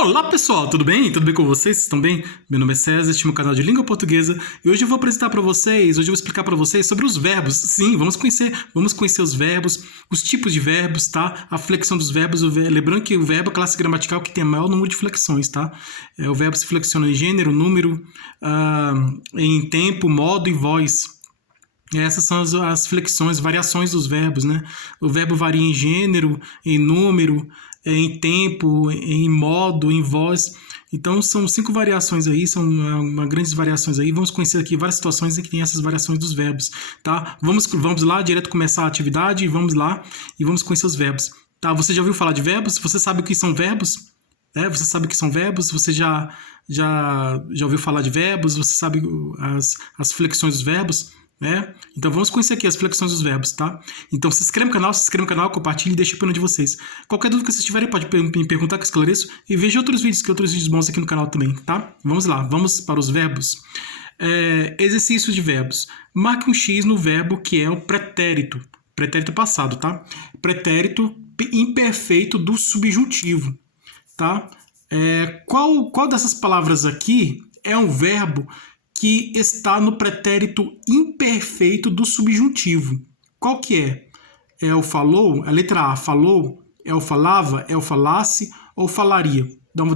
Olá pessoal, tudo bem? Tudo bem com vocês? Vocês estão bem? Meu nome é César, este é meu canal de língua portuguesa e hoje eu vou apresentar para vocês, hoje eu vou explicar para vocês sobre os verbos. Sim, vamos conhecer os verbos, os tipos de verbos, tá? A flexão dos verbos, lembrando que o verbo é a classe gramatical que tem o maior número de flexões, tá? O verbo se flexiona em gênero, número, em tempo, modo e voz. Essas são as flexões, variações dos verbos, né? O verbo varia em gênero, em número, em tempo, em modo, em voz. Então, são 5 variações aí, são grandes variações aí. Vamos conhecer aqui várias situações em que tem essas variações dos verbos, tá? Vamos lá, direto começar a atividade, vamos lá e vamos conhecer os verbos. Tá? Você já ouviu falar de verbos? Você sabe o que são verbos? Você sabe o que são verbos? Você já ouviu falar de verbos? Você sabe as flexões dos verbos? Então vamos conhecer aqui as flexões dos verbos, tá? Então se inscreve no canal, compartilhe e deixe a opinião de vocês. Qualquer dúvida que vocês tiverem pode me perguntar que eu esclareço e veja outros vídeos bons aqui no canal também, tá? Vamos lá, vamos para os verbos. Exercício de verbos. Marque um X no verbo que é o pretérito passado, tá? Pretérito imperfeito do subjuntivo, tá? Qual dessas palavras aqui é um verbo que está no pretérito imperfeito do subjuntivo? Qual que é? É o falou? A letra A, falou? É o falava? É o falasse? Ou falaria? Dá um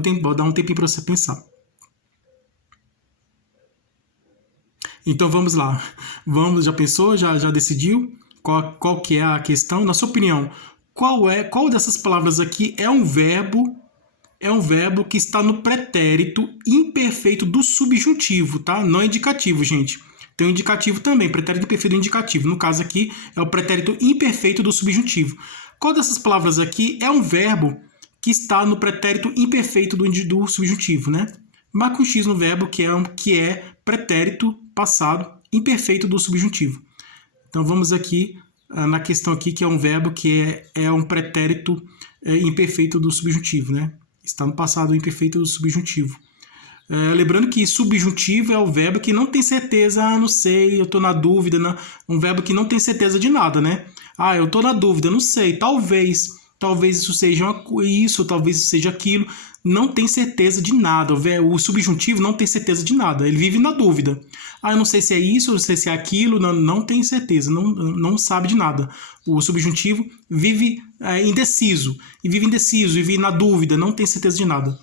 tempinho para você pensar. Então vamos lá. Já pensou? Já decidiu? Qual que é a questão? Na sua opinião, qual dessas palavras aqui é um verbo que está no pretérito imperfeito do subjuntivo, tá? Não é indicativo, gente. Tem um indicativo também, pretérito imperfeito do indicativo. No caso aqui, é o pretérito imperfeito do subjuntivo. Qual dessas palavras aqui é um verbo que está no pretérito imperfeito do subjuntivo, né? Marca um X no verbo que é pretérito passado imperfeito do subjuntivo. Então, vamos aqui na questão aqui, que é um verbo que é um pretérito imperfeito do subjuntivo, né? Está no passado imperfeito do subjuntivo. Lembrando que subjuntivo é o verbo que não tem certeza, não sei, eu estou na dúvida, não. Um verbo que não tem certeza de nada, né? Eu estou na dúvida, não sei, talvez isso seja isso, talvez isso seja aquilo. Não tem certeza de nada. O subjuntivo não tem certeza de nada, ele vive na dúvida. Eu não sei se é isso, não sei se é aquilo, não tem certeza, não sabe de nada. O subjuntivo vive indeciso, vive na dúvida, não tem certeza de nada.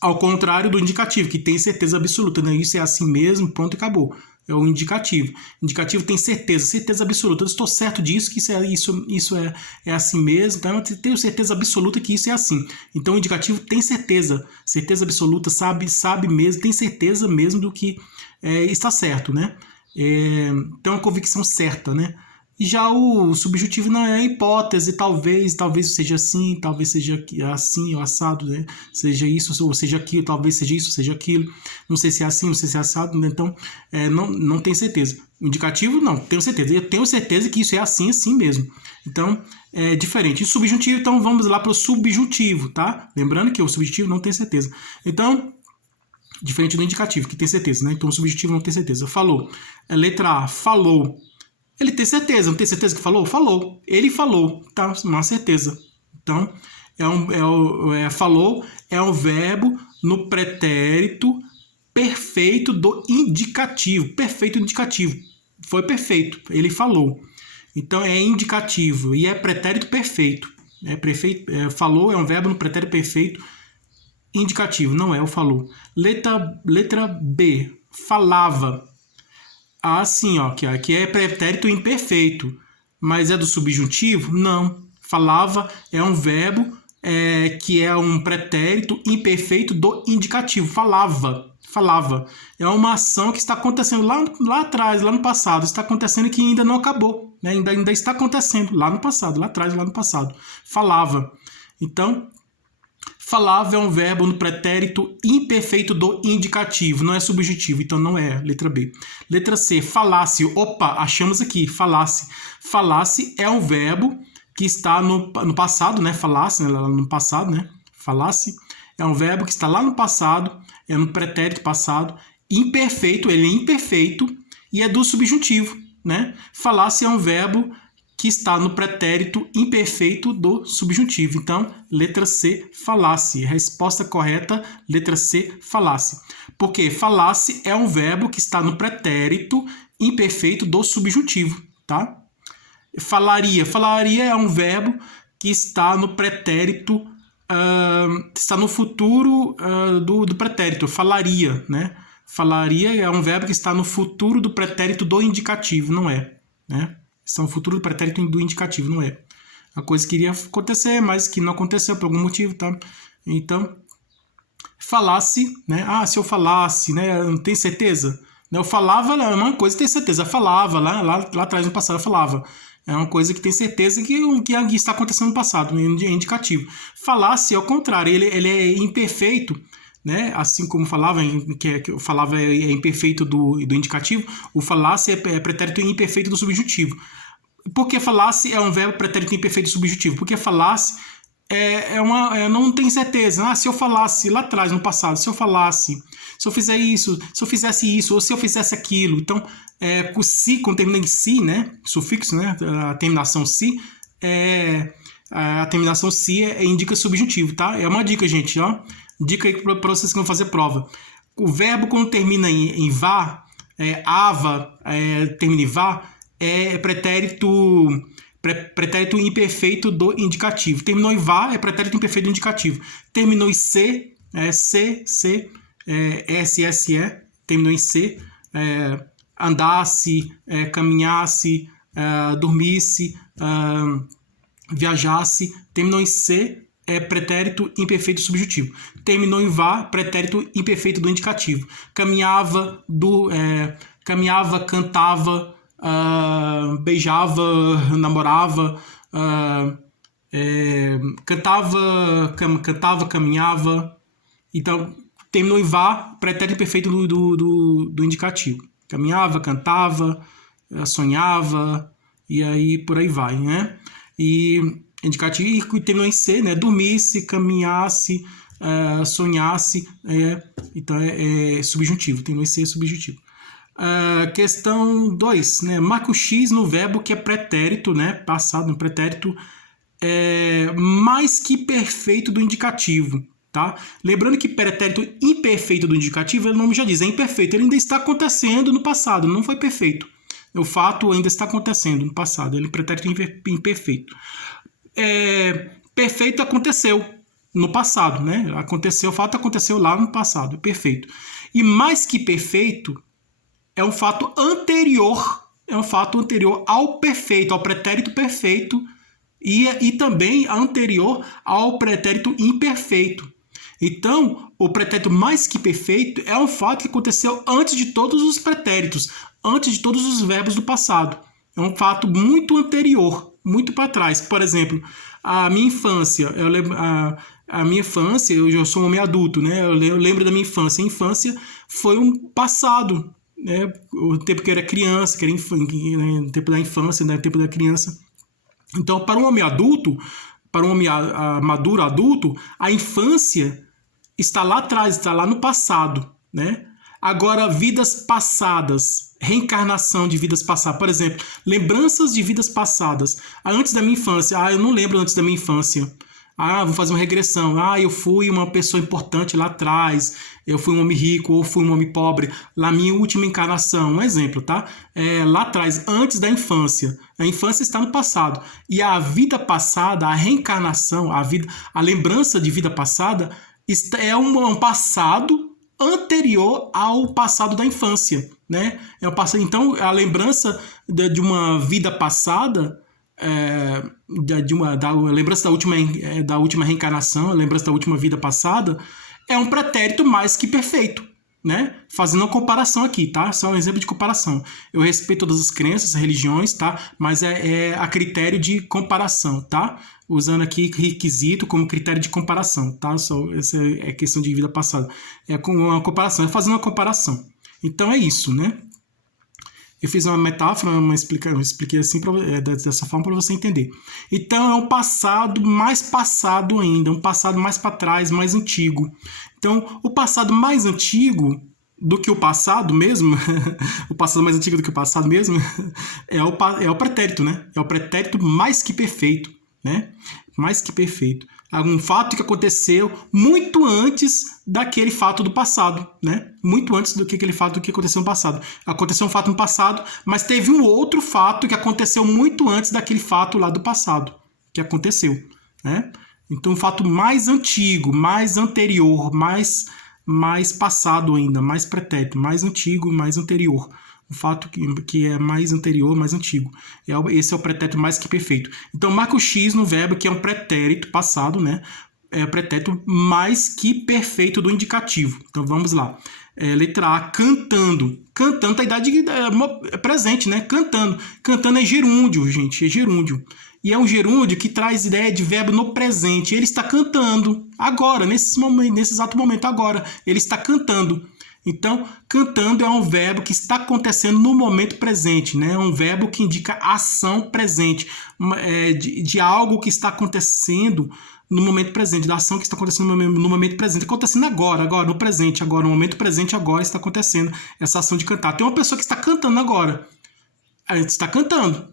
Ao contrário do indicativo, que tem certeza absoluta, né? Isso é assim mesmo, pronto, acabou. É o indicativo. O indicativo tem certeza absoluta. Eu estou certo disso, que isso é assim mesmo, então eu tenho certeza absoluta que isso é assim. Então o indicativo tem certeza absoluta, sabe mesmo, tem certeza mesmo do que está certo, né? Tem uma convicção certa, né? E já o subjuntivo não é hipótese, talvez seja assim, talvez seja assim, ou assado, né? Seja isso, ou seja aquilo, talvez seja isso, seja aquilo. Não sei se é assim, não sei se é assado, né? Então não tenho certeza. O indicativo, não, tenho certeza. Eu tenho certeza que isso é assim mesmo. Então, é diferente. E subjuntivo, então vamos lá para o subjuntivo, tá? Lembrando que o subjuntivo não tem certeza. Então, diferente do indicativo, que tem certeza, né? Então o subjuntivo não tem certeza. Falou. Letra A, falou. Ele tem certeza, não tem certeza que falou? Falou. Ele falou, tá? Uma certeza. Então, falou é um verbo no pretérito perfeito do indicativo. Perfeito indicativo. Foi perfeito. Ele falou. Então, é indicativo e é pretérito perfeito. Falou é um verbo no pretérito perfeito indicativo, não é o falou. Letra B, falava. Sim, ó, que é pretérito imperfeito, mas é do subjuntivo? Não. Falava é um verbo que é um pretérito imperfeito do indicativo. Falava. É uma ação que está acontecendo lá atrás, lá no passado. Está acontecendo que ainda não acabou, né? Ainda está acontecendo lá no passado, lá atrás, lá no passado. Falava. Então, falava é um verbo no pretérito imperfeito do indicativo, não é subjuntivo, então não é, letra B. Letra C, falasse. Opa, achamos aqui, falasse. Falasse é um verbo que está no passado, né? Falasse, né? Lá no passado, né? Falasse é um verbo que está lá no passado, é no pretérito passado, imperfeito, ele é imperfeito e é do subjuntivo, né? Falasse é um verbo que está no pretérito imperfeito do subjuntivo. Então, letra C, falasse. Resposta correta, letra C, falasse. Porque falasse é um verbo que está no pretérito imperfeito do subjuntivo, tá? Falaria. Falaria é um verbo que está no pretérito, está no futuro do pretérito. Falaria, né? Falaria é um verbo que está no futuro do pretérito do indicativo, não é, né? Está no futuro do pretérito do indicativo, não é. A coisa que iria acontecer, mas que não aconteceu por algum motivo, tá? Então, falasse, né? Ah, se eu falasse, né? Não tem certeza? Eu falava, é uma coisa que tem certeza. Eu falava, lá atrás no passado eu falava. É uma coisa que tem certeza que está acontecendo no passado, é indicativo. Falasse, ao contrário, ele é imperfeito, né? Assim como falava, que eu falava é imperfeito do indicativo, o falasse é pretérito imperfeito do subjuntivo. Por que falasse é um verbo pretérito imperfeito do subjuntivo? Porque falasse não tem certeza. Ah, se eu falasse lá atrás, no passado, se eu falasse, se eu fizer isso, se eu fizesse isso, ou se eu fizesse aquilo. Então, com si, quando termina em si, né? Sufixo, né? A terminação si, a terminação si indica subjuntivo, tá? É uma dica, gente, ó. Dica aí para vocês que vão fazer prova. O verbo, quando termina em vá, ava, termina em vá, é pretérito imperfeito do indicativo. Terminou em vá, é pretérito imperfeito do indicativo. Terminou em se, se, sse, terminou em se, andasse, caminhasse, dormisse, viajasse. Terminou em se, é pretérito imperfeito subjuntivo. Terminou em vá, pretérito imperfeito do indicativo. Caminhava, cantava, beijava, namorava, cantava, caminhava. Então, terminou em vá, pretérito imperfeito do indicativo. Caminhava, cantava, sonhava, e aí por aí vai, né? E indicativo, e terminou em C, né? Dormisse, caminhasse, sonhasse, então é subjuntivo, terminou em C, é subjuntivo. Questão 2, né? Marca o X no verbo que é pretérito, né? Passado no pretérito mais que perfeito do indicativo, tá? Lembrando que pretérito imperfeito do indicativo, o nome já diz, é imperfeito. Ele ainda está acontecendo no passado, não foi perfeito. O fato ainda está acontecendo no passado, ele é pretérito imperfeito. Perfeito aconteceu no passado, né? O fato aconteceu lá no passado, perfeito. E mais que perfeito é um fato anterior ao perfeito, ao pretérito perfeito e também anterior ao pretérito imperfeito. Então, o pretérito mais que perfeito é um fato que aconteceu antes de todos os pretéritos, antes de todos os verbos do passado. É um fato muito anterior, muito para trás. Por exemplo, a minha infância, eu sou um homem adulto, né? Eu lembro da minha infância. A infância foi um passado, né? O tempo que eu era criança, no tempo da infância, no tempo da criança. Então, para um homem adulto, para um homem maduro, adulto, a infância está lá atrás, está lá no passado, né? Agora, vidas passadas, reencarnação de vidas passadas, por exemplo, lembranças de vidas passadas. Antes da minha infância, eu não lembro antes da minha infância. Vou fazer uma regressão. Eu fui uma pessoa importante lá atrás, eu fui um homem rico ou fui um homem pobre, na minha última encarnação. Um exemplo, tá? Lá atrás, antes da infância. A infância está no passado. E a vida passada, a reencarnação, a lembrança de vida passada, é um passado anterior ao passado da infância, né? Então, a lembrança de uma vida passada, da lembrança da última reencarnação, a lembrança da última vida passada, é um pretérito mais que perfeito, né? Fazendo uma comparação aqui, tá? Só um exemplo de comparação. Eu respeito todas as crenças, religiões, tá? Mas é a critério de comparação, tá? Usando aqui requisito como critério de comparação, tá? Essa é questão de vida passada. É com uma comparação, fazendo uma comparação. Então é isso, né? Eu fiz uma metáfora, eu expliquei assim dessa forma para você entender. Então é um passado mais passado ainda, um passado mais para trás, mais antigo. Então o passado mais antigo do que o passado mesmo, o passado mais antigo do que o passado mesmo, é o pretérito, né? É o pretérito mais que perfeito, né? Mais que perfeito. Algum fato que aconteceu muito antes daquele fato do passado, né? Muito antes do que aquele fato que aconteceu no passado. Aconteceu um fato no passado, mas teve um outro fato que aconteceu muito antes daquele fato lá do passado que aconteceu, né? Então, um fato mais antigo, mais anterior, mais passado ainda, mais pretérito, mais antigo, mais anterior. O fato que é mais anterior, mais antigo. Esse é o pretérito mais que perfeito. Então, marca o X no verbo, que é um pretérito passado, né? É o pretérito mais que perfeito do indicativo. Então, vamos lá. Letra A, cantando. Cantando tá a idade presente, né? Cantando. Cantando é gerúndio, gente. É gerúndio. E é um gerúndio que traz ideia de verbo no presente. Ele está cantando agora, nesse exato momento, agora. Ele está cantando. Então, cantando é um verbo que está acontecendo no momento presente, né? É um verbo que indica ação presente, de algo que está acontecendo no momento presente, da ação que está acontecendo no momento presente. Acontecendo agora, no presente, agora, no momento presente, agora está acontecendo essa ação de cantar. Tem uma pessoa que está cantando agora. Está cantando.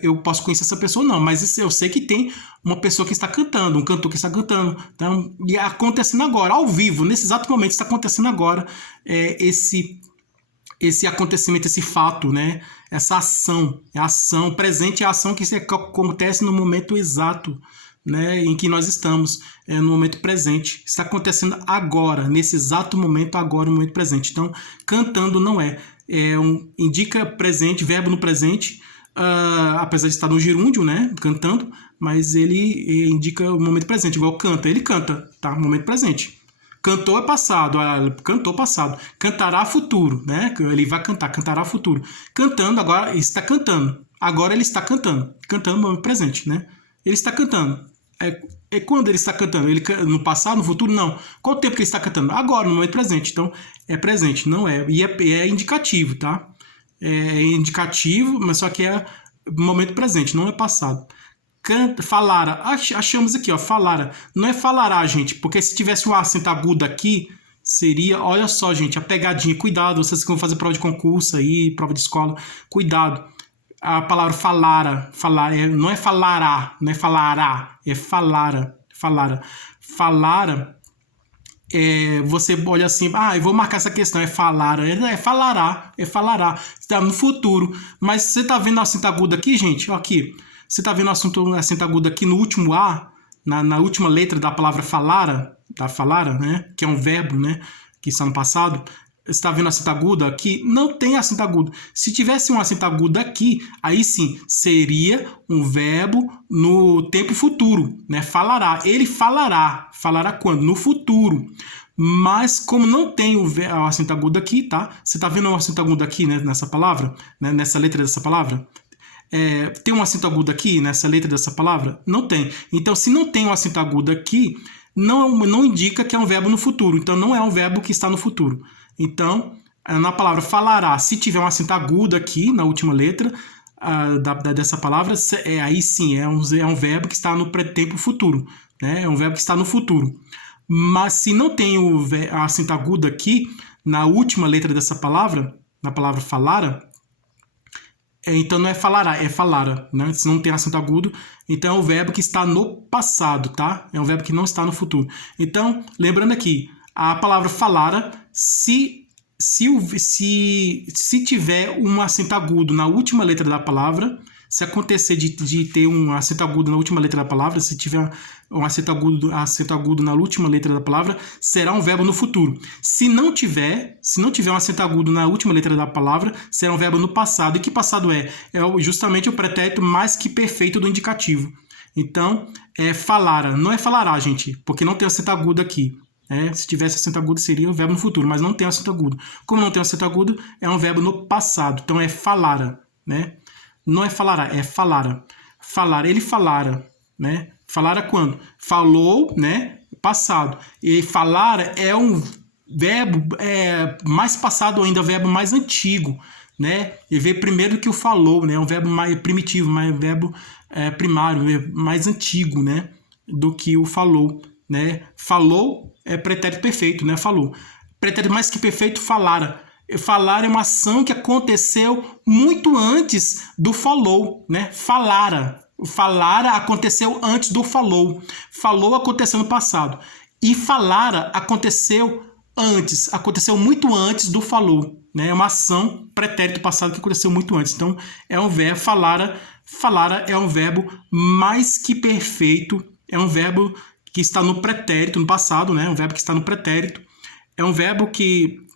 Eu posso conhecer essa pessoa não, mas eu sei que tem uma pessoa que está cantando, um cantor que está cantando, então, e é acontecendo agora, ao vivo, nesse exato momento está acontecendo agora esse acontecimento, esse fato, né? Essa ação, a ação presente, é a ação que acontece no momento exato, né, em que nós estamos, no momento presente, está acontecendo agora, nesse exato momento, agora, no momento presente. Então, cantando não indica presente, verbo no presente, apesar de estar no gerúndio, né, cantando, mas ele indica o momento presente, igual canta, ele canta, tá, momento presente. Cantou é passado, cantou passado. Cantará futuro, né, ele vai cantar, cantará futuro. Cantando, agora ele está cantando, agora ele está cantando, cantando no momento presente, né, ele está cantando. Quando ele está cantando? No passado, no futuro? Não. Qual o tempo que ele está cantando? Agora, no momento presente. Então, é presente, não é. E é indicativo, tá? É indicativo, mas só que é momento presente, não é passado. Falara. Achamos aqui, ó, falara. Não é falará, gente, porque se tivesse um acento agudo aqui, seria, olha só, gente, a pegadinha. Cuidado, vocês que vão fazer prova de concurso aí, prova de escola, cuidado. A palavra falara, não é falará, não é falará, é falara. Falara, você olha assim, eu vou marcar essa questão, é falara, falará, está no futuro. Mas você está vendo o acento agudo aqui, gente? Aqui, você está vendo o acento agudo aqui no último A, na última letra da palavra falara, né? Que é um verbo, né? Que está no passado. Você está vendo acento agudo aqui? Não tem acento agudo. Se tivesse um acento agudo aqui, aí sim, seria um verbo no tempo futuro, né? Falará. Ele falará. Falará quando? No futuro. Mas como não tem o acento agudo aqui, tá? Você está vendo o acento agudo aqui, né, nessa palavra? Né, nessa letra dessa palavra? Tem um acento agudo aqui nessa letra dessa palavra? Não tem. Então, se não tem um acento agudo aqui, não indica que é um verbo no futuro. Então, não é um verbo que está no futuro. Então, na palavra falará, se tiver um acento agudo aqui na última letra dessa palavra, aí sim, é um verbo que está no tempo futuro, né? É um verbo que está no futuro. Mas se não tem o acento agudo aqui na última letra dessa palavra, na palavra falara, então não é falará, é falara, né? Se não tem acento agudo, então é o verbo que está no passado, tá? É um verbo que não está no futuro. Então, lembrando aqui, a palavra falara, se tiver um acento agudo na última letra da palavra, se acontecer de ter um acento agudo na última letra da palavra, se tiver um acento agudo na última letra da palavra, será um verbo no futuro. Se não tiver um acento agudo na última letra da palavra, será um verbo no passado. E que passado é? É justamente o pretérito mais que perfeito do indicativo. Então, falara. Não é falará, gente, porque não tem acento agudo aqui. Se tivesse acento agudo, seria um verbo no futuro, mas não tem acento agudo. Como não tem acento agudo, é um verbo no passado. Então, é falara, né? Não é falará, é falara. Falar, ele falara, né? Falara quando? Falou, né? Passado. E falara é um verbo mais passado ainda, é um verbo mais antigo, né? Ele veio primeiro do que o falou, né? É um verbo mais primitivo, mais verbo primário, mais antigo, né? Do que o falou, né? Falou é pretérito perfeito, né? Falou. Pretérito mais que perfeito, falara. Falar é uma ação que aconteceu muito antes do falou, né? Falara. Falara aconteceu antes do falou. Falou aconteceu no passado. E falara aconteceu antes, aconteceu muito antes do falou, né? É uma ação pretérito passado que aconteceu muito antes. Então, é um verbo falara. Falara é um verbo mais que perfeito, é um verbo que está no pretérito, no passado, né? Um verbo que está no pretérito. É um verbo que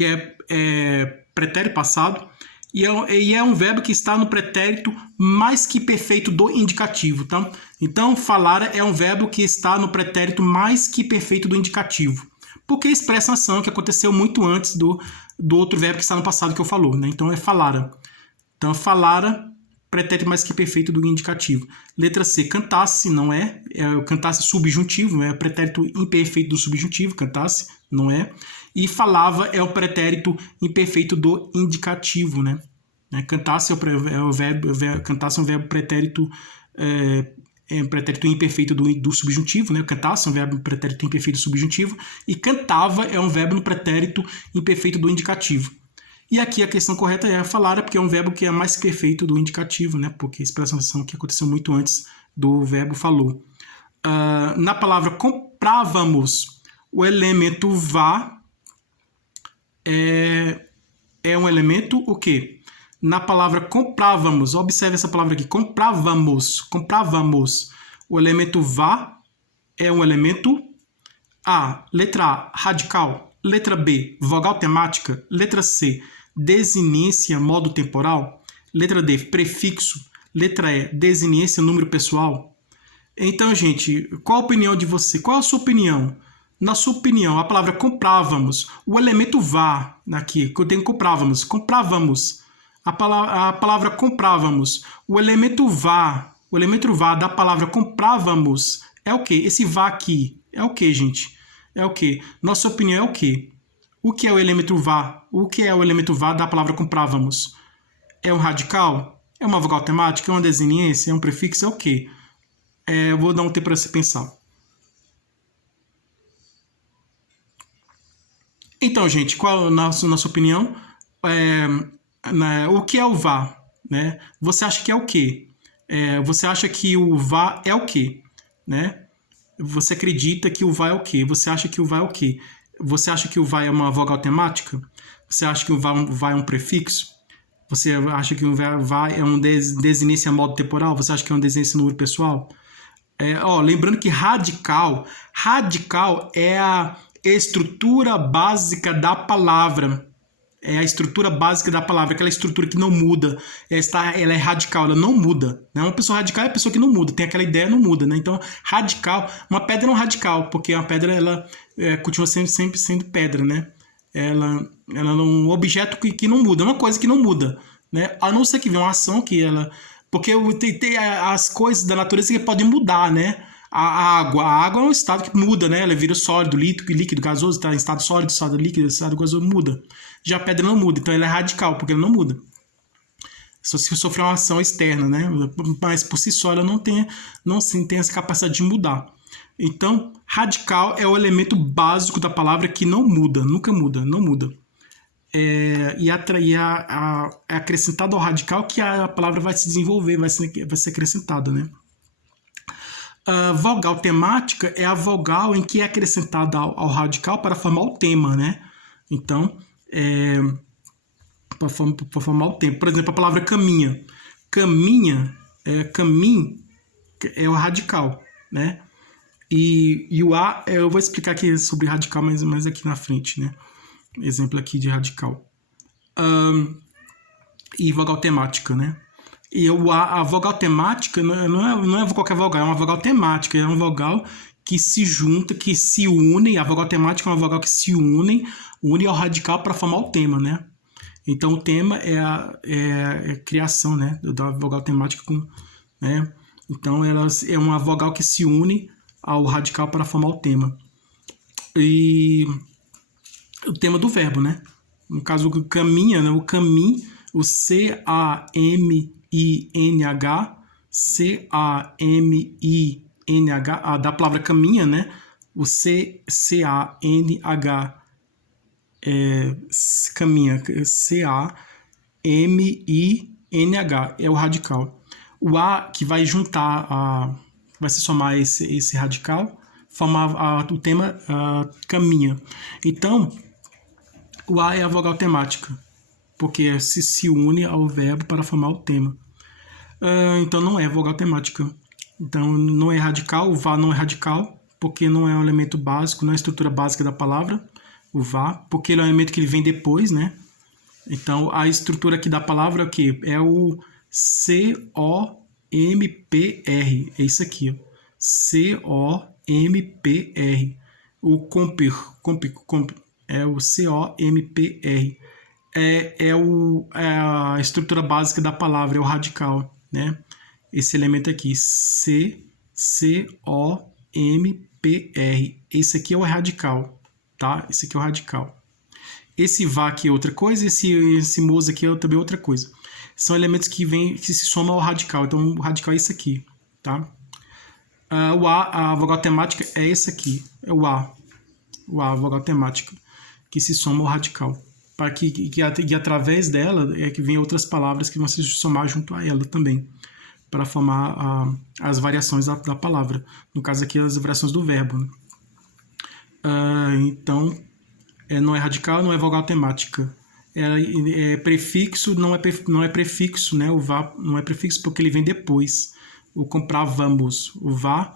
é pretérito passado, e é um verbo que está no pretérito mais que perfeito do indicativo. Tá? Então, falar é um verbo que está no pretérito mais que perfeito do indicativo, porque expressa a ação que aconteceu muito antes do outro verbo que está no passado que eu falou. Né? Então, é falara. Então, falara, pretérito mais que perfeito do indicativo. Letra C, cantasse, não é. Cantasse subjuntivo, é o pretérito imperfeito do subjuntivo, cantasse, não é. E falava é o pretérito imperfeito do indicativo, né? Cantasse é o verbo, cantasse é um verbo pretérito pretérito imperfeito do subjuntivo, né? Cantasse é um verbo pretérito imperfeito do subjuntivo e cantava é um verbo no pretérito imperfeito do indicativo. E aqui a questão correta é falar, porque é um verbo que é mais perfeito do indicativo, né? Porque expressa uma ação que aconteceu muito antes do verbo falou. Na palavra comprávamos, o elemento vá é um elemento o quê? Na palavra comprávamos, observe essa palavra aqui, comprávamos, o elemento vá é um elemento letra A, radical, letra B, vogal temática, letra C, desinência, modo temporal, letra D, prefixo, letra E, desinência, número pessoal. Então, gente, qual a opinião de você? Qual a sua opinião? Na sua opinião, a palavra comprávamos, o elemento vá, aqui, que eu tenho comprávamos, a palavra comprávamos, o elemento vá da palavra comprávamos é o quê? Esse vá aqui é o quê, gente? É o quê? Nossa opinião é o quê? O que é o elemento vá? O que é o elemento vá da palavra comprávamos? É um radical? É uma vogal temática? É uma desinência? É um prefixo? É o quê? Eu vou dar um tempo para você pensar. Então, gente, qual na sua opinião? O que é o vá? Né? Você acha que é o quê? Você acha que o vá é o quê? Né? Você acredita que o vá é o quê? Você acha que o vá é o quê? Você acha que o vá é uma vogal temática? Você acha que o vá é um prefixo? Você acha que o vá é um desinência modo temporal? Você acha que é um desinência número pessoal? Lembrando que radical é a estrutura básica da palavra. É a estrutura básica da palavra, aquela estrutura que não muda. Ela é radical, ela não muda. Né? Uma pessoa radical é a pessoa que não muda, tem aquela ideia, não muda. Né? Então, radical, uma pedra não é radical, porque a pedra ela continua sempre sendo pedra. Né? Ela é um objeto que não muda, é uma coisa que não muda. Né? A não ser que venha uma ação que ela... Porque tem as coisas da natureza que podem mudar, né? A água é um estado que muda, né? Ela vira sólido, líquido, gasoso, está em estado sólido, estado líquido, estado gasoso, muda. Já a pedra não muda, então ela é radical, porque ela não muda. Só se sofrer uma ação externa, né? Mas por si só ela não tem essa capacidade de mudar. Então, radical é o elemento básico da palavra que não muda, nunca muda, não muda. E é acrescentado ao radical que a palavra vai se desenvolver, vai ser acrescentada, né? Vogal temática é a vogal em que é acrescentada ao radical para formar o tema, né? Então, para formar o tema. Por exemplo, a palavra caminha. Caminho é o radical, né? E o A, eu vou explicar aqui sobre radical mais aqui na frente, né? Exemplo aqui de radical. E vogal temática, né? E a vogal temática não é qualquer vogal, é uma vogal temática, é uma vogal que se junta, que se une. A vogal temática é uma vogal que se une ao radical para formar o tema, né? Então o tema é a criação, né, da vogal temática, né? Então ela é uma vogal que se une ao radical para formar o tema. E o tema do verbo, né? No caso, o caminha, né? O caminho, o C-A-M-I-N-H, da palavra caminha, né? O C-A-N-H caminha, C-A-M-I-N-H, é o radical. O A que vai juntar, vai se somar esse radical, formar o tema caminha. Então, o A é a vogal temática, porque se une ao verbo para formar o tema. Então, não é vogal temática. Então, não é radical, o VA não é radical, porque não é um elemento básico, não é a estrutura básica da palavra, o VA, porque ele é um elemento que ele vem depois, né? Então, a estrutura aqui da palavra é o quê? É o C-O-M-P-R. É isso aqui, ó. C-O-M-P-R. O compir, é o C-O-M-P-R. É a estrutura básica da palavra, é o radical, né? Esse elemento aqui, C-O-M-P-R. Esse aqui é o radical, tá? Esse aqui é o radical. Esse VA aqui é outra coisa, esse MOS aqui é também outra coisa. São elementos que se somam ao radical. Então, o radical é esse aqui, tá? O A, a vogal temática é esse aqui. É o A. O A, a vogal temática, que se soma ao radical. Para que através dela é que vem outras palavras que vão se somar junto a ela também, para formar as variações da palavra. No caso aqui, as variações do verbo. Então, não é radical, não é vogal temática. É prefixo, não é prefixo, né? O VA não é prefixo porque ele vem depois. O comprávamos, o VA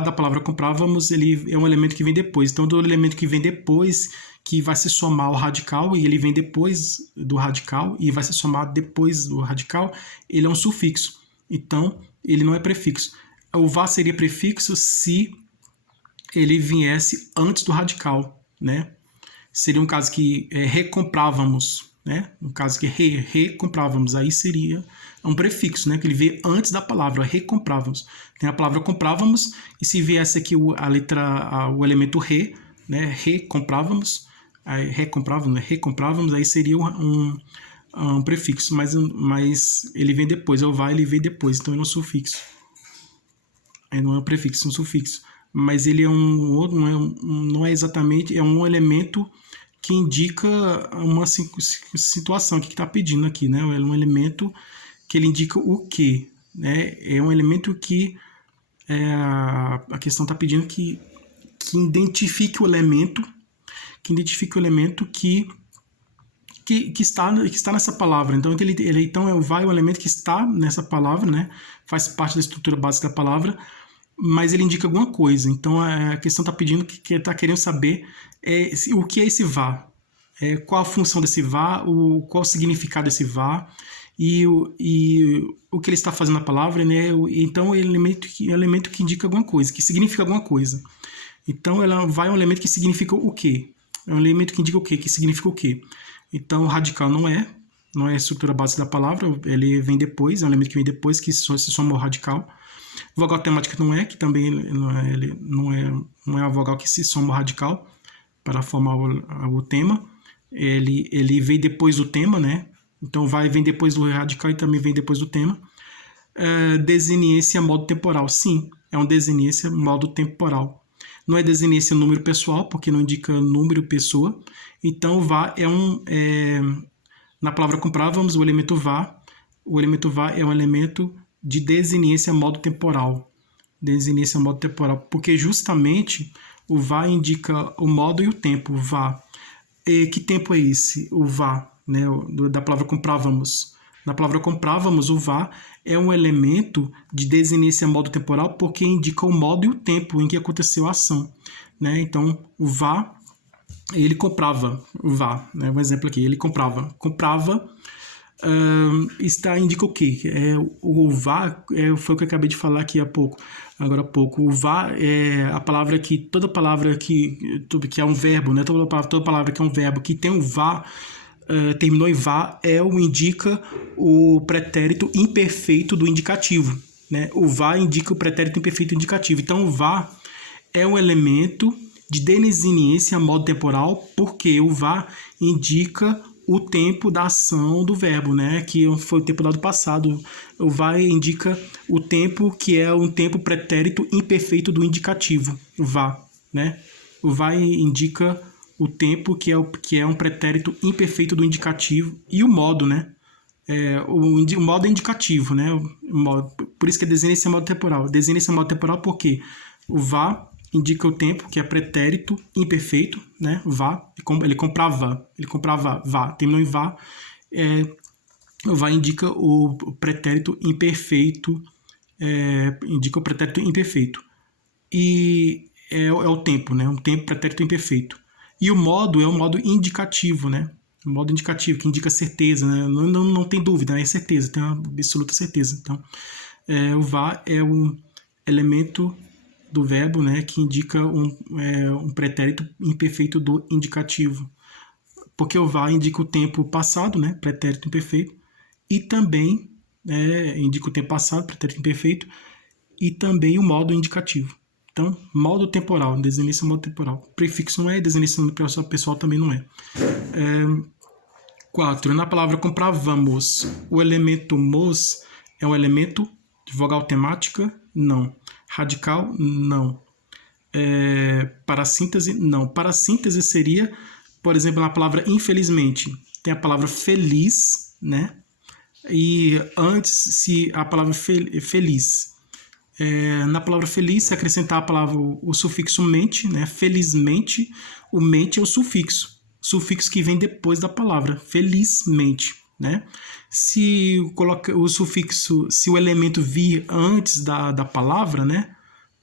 da palavra comprávamos, ele é um elemento que vem depois. Então, do elemento que vem depois, que vai se somar ao radical, e ele vem depois do radical, e vai se somar depois do radical, ele é um sufixo. Então, ele não é prefixo. O VA seria prefixo se ele viesse antes do radical, né? Seria um caso que recomprávamos, né? Um caso que recomprávamos, aí seria um prefixo, né? Que ele veio antes da palavra, recomprávamos. Tem a palavra comprávamos, e se viesse aqui o elemento re, né? Recomprávamos, aí recomprávamos, aí seria um prefixo, mas ele vem depois, é o VA, ele vem depois, então ele é um sufixo. Ele não é um prefixo, é um sufixo. Mas ele é não é exatamente, é um elemento que indica uma situação que está pedindo aqui, né? É um elemento que ele indica o quê? Né? É um elemento que a questão está pedindo que identifique o elemento, que está nessa palavra. Então, então vai o elemento que está nessa palavra, né? Faz parte da estrutura básica da palavra, mas ele indica alguma coisa. Então, a questão está pedindo, que está querendo saber o que é esse VA, qual a função desse VA, qual o significado desse VA, e o que ele está fazendo na palavra, né? Então, é um elemento que indica alguma coisa, que significa alguma coisa. Então, ela vai um elemento que significa o quê? É um elemento que indica o quê? Que significa o quê? Então, o radical não é a estrutura básica da palavra, ele vem depois, é um elemento que vem depois, que se soma ao radical. Vogal temática não é, que também não é a vogal que se soma ao radical para formar o tema. Ele vem depois do tema, né? Então vem depois do radical e também vem depois do tema. Desiniência modo temporal, sim, é um desiniência modo temporal. Não é desiniência número pessoal, porque não indica número pessoa. Então VA na palavra comprávamos, o elemento VA é um elemento de desiniência modo temporal. Desiniência modo temporal, porque justamente o VA indica o modo e o tempo. O VA. Que tempo é esse? O VA, né? Da palavra comprávamos. Na palavra comprávamos, o VA é um elemento de desiniência modo temporal porque indica o modo e o tempo em que aconteceu a ação, né? Então, o VA, ele comprava. O VA, né? Um exemplo aqui, ele comprava. Indica o quê? O VA foi o que eu acabei de falar aqui agora há pouco. O VA é a palavra que, toda palavra que é um verbo, né? Toda palavra que é um verbo que tem um VA, terminou em VA, indica o pretérito imperfeito do indicativo, né? O VA indica o pretérito imperfeito indicativo. Então, o VA é um elemento de desiniência modo temporal, porque o VA indica o tempo da ação do verbo, né? Que foi o tempo do passado. O VA indica o tempo que é um tempo pretérito imperfeito do indicativo. O VA, né? O VA indica o tempo, que é um pretérito imperfeito do indicativo, e o modo, né? O modo é indicativo, né? Por isso que a desinência é modo temporal. Desinência é modo temporal porque o vá indica o tempo, que é pretérito imperfeito, né? Vá, ele comprava, vá, terminou em vá. O vá indica o pretérito imperfeito, E é o tempo, né? Um tempo pretérito imperfeito. E o modo é o modo indicativo, né? O modo indicativo, que indica certeza, né? Não tem dúvida, é certeza, tem uma absoluta certeza. Então, o vá é um elemento do verbo, né? Que indica um pretérito imperfeito do indicativo. Porque o vá indica o tempo passado, né? Pretérito imperfeito. E também indica o tempo passado, pretérito imperfeito. E também o modo indicativo. Então, modo temporal, desinência modo temporal. Prefixo não é, desinência no pessoal também não é. 4. Na palavra compravamos, o elemento mos é um elemento de vogal temática? Não. Radical? Não. Parassíntese? Não. Parassíntese seria, por exemplo, na palavra infelizmente. Tem a palavra feliz, né? E antes, se a palavra feliz. Na palavra feliz, se acrescentar a palavra, o sufixo mente, né? Felizmente, o mente é o sufixo que vem depois da palavra, felizmente, né? Se coloca o sufixo, se o elemento vir antes da palavra, né?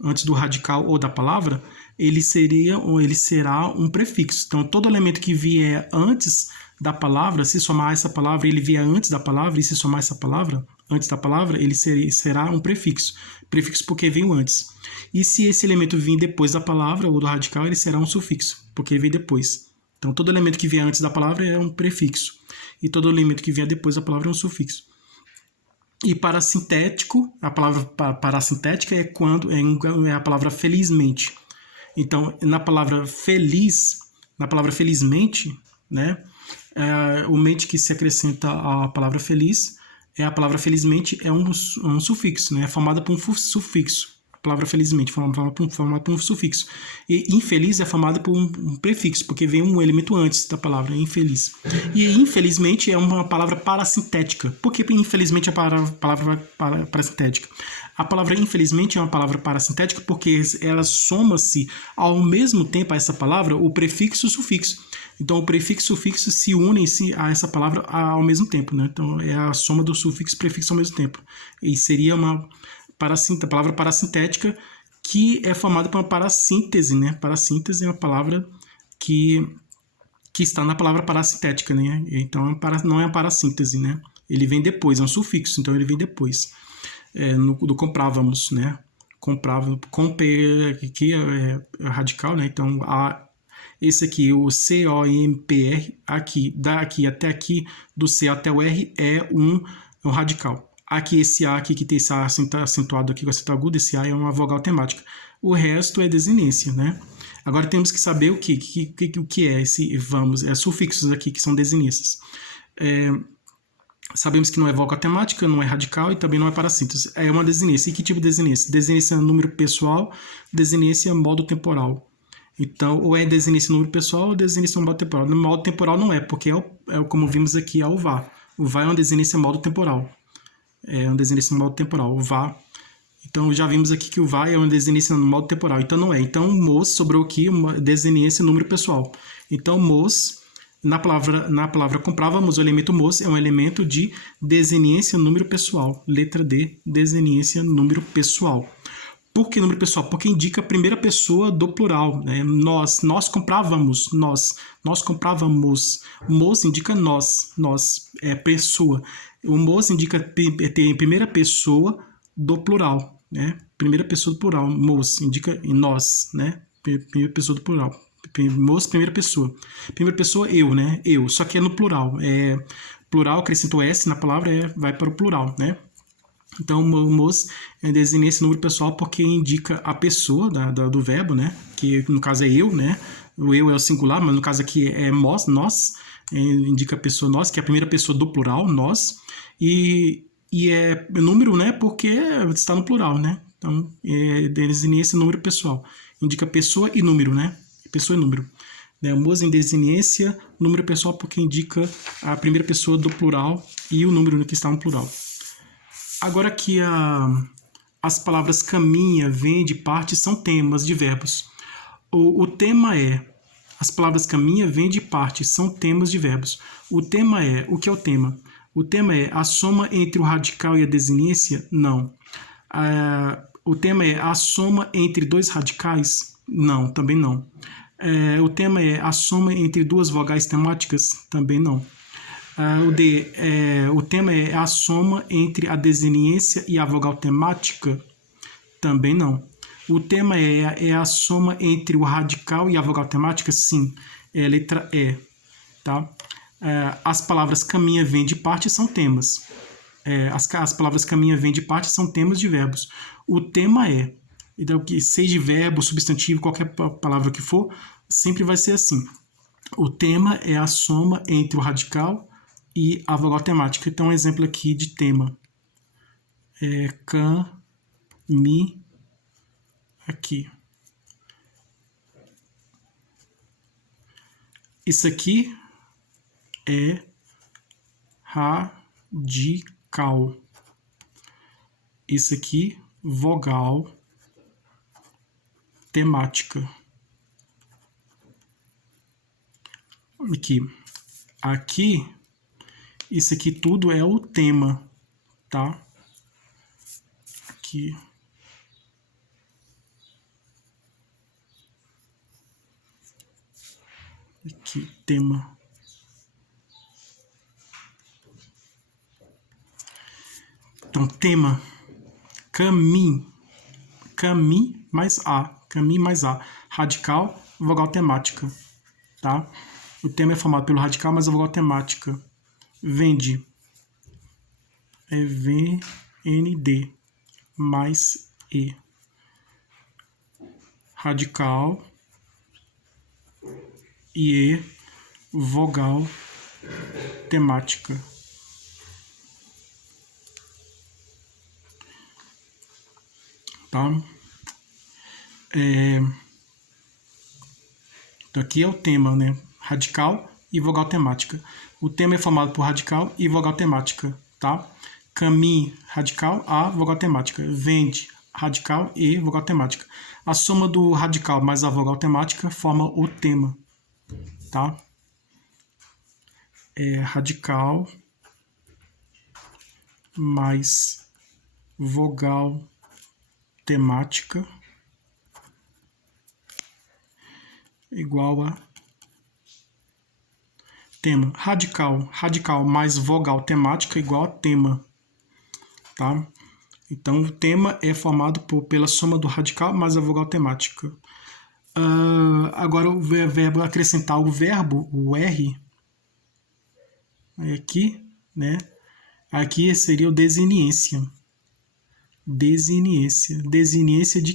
Antes do radical ou da palavra, ele será um prefixo. Então, todo elemento que vier antes da palavra, se somar essa palavra, ele vier antes da palavra, e se somar essa palavra antes da palavra, ele será um prefixo. Prefixo porque veio antes. E se esse elemento vir depois da palavra, ou do radical, ele será um sufixo, porque veio depois. Então, todo elemento que vier antes da palavra é um prefixo. E todo elemento que vier depois da palavra é um sufixo. E parasintético, a palavra parasintética é quando é a palavra felizmente. Então, na palavra feliz, na palavra felizmente, né? O mente que se acrescenta à palavra feliz, a palavra felizmente é um sufixo, né? É formada por um sufixo. A palavra felizmente formada por um sufixo. E infeliz é formada por um prefixo, porque vem um elemento antes da palavra infeliz. E infelizmente é uma palavra parasintética. Por que infelizmente é a palavra parasintética? A palavra infelizmente é uma palavra parasintética porque ela soma-se ao mesmo tempo a essa palavra o prefixo e o sufixo. Então, o prefixo e o sufixo se unem a essa palavra ao mesmo tempo, né? Então, é a soma do sufixo e prefixo ao mesmo tempo. E seria uma palavra parasintética que é formada por uma parassíntese, né? Parassíntese é uma palavra que está na palavra parasintética, né? Então, não é uma parassíntese, né? Ele vem depois, é um sufixo, então ele vem depois. Do comprávamos, né? Comprava, que é radical, né? Então, esse aqui, o COMPR, daqui até aqui, do C até o R, é um radical. Aqui, esse A aqui, que tem esse A acentuado aqui com acento agudo, esse A é uma vogal temática. O resto é desinência, né? Agora temos que saber o que é esse vamos, sufixos aqui, que são desinências. Sabemos que não é vogal temática, não é radical e também não é parassíntese. É uma desinência. E que tipo de desinência? Desinência número pessoal, desinência modo temporal. Então, ou é desinência número pessoal ou desinência no modo temporal. No modo temporal não é, porque como vimos aqui, é o vá. O vá é uma desinência modo temporal. É uma desinência no modo temporal, o vá. Então, já vimos aqui que o vá é uma desinência no modo temporal. Então, não é. Então, mos sobrou aqui uma desinência número pessoal. Então, mos, na palavra comprávamos, o elemento mos é um elemento de desinência número pessoal. Letra D, desinência número pessoal. Por que número pessoal? Porque indica a primeira pessoa do plural, né? Nós comprávamos, nós comprávamos. Mos indica nós é pessoa. O mos indica ter primeira pessoa do plural, né? Primeira pessoa do plural, mos indica nós, né? Primeira pessoa do plural. Mos, primeira pessoa. Primeira pessoa, eu, né? Eu, só que é no plural. Plural, acrescentou S na palavra, vai para o plural, né? Então, o mos designa esse número pessoal porque indica a pessoa do verbo, né? Que no caso é eu, né? O eu é o singular, mas no caso aqui é nós, indica a pessoa nós, que é a primeira pessoa do plural, nós. E é número, né? Porque está no plural, né? Então, designa esse número pessoal. Indica pessoa e número, né? Pessoa e número. né? Moço em desiniência, número pessoal porque indica a primeira pessoa do plural e o número que está no plural. Agora aqui as palavras caminha, vende, parte são temas de verbos. O tema é... As palavras caminha, vende e parte são temas de verbos. O tema é... O que é o tema? O tema é a soma entre o radical e a desiniência? Não. O tema é a soma entre dois radicais? Não, também não. O tema é a soma entre duas vogais temáticas? Também não. O tema é a soma entre a desiniência e a vogal temática? Também não. O tema é a soma entre o radical e a vogal temática? Sim, é a letra E. Tá? As palavras caminha, vende e parte são temas. As palavras caminha, vende e parte são temas de verbos. O tema é... Então, que seja verbo, substantivo, qualquer palavra que for, sempre vai ser assim. O tema é a soma entre o radical e a vogal temática. Então, um exemplo aqui de tema. Aqui. Isso aqui é radical. Isso aqui, vogal temática. Aqui, isso aqui tudo é o tema, tá? Aqui. Aqui, tema. Então, tema. Caminho mais A. Radical, vogal temática. Tá? O tema é formado pelo radical mais a vogal temática. Vende. É VND mais E. Radical e E, vogal temática. Tá? Então aqui é o tema, né? Radical e vogal temática. O tema é formado por radical e vogal temática, tá? Caminho, radical, A, vogal temática. Vende, radical e vogal temática. A soma do radical mais a vogal temática forma o tema, tá? Radical mais vogal temática igual a tema. Radical mais vogal temática igual a tema, tá? Então, o tema é formado pela soma do radical mais a vogal temática. Agora, o verbo acrescentar o verbo, o R, aqui, né? Aqui seria o desiniência. Desiniência de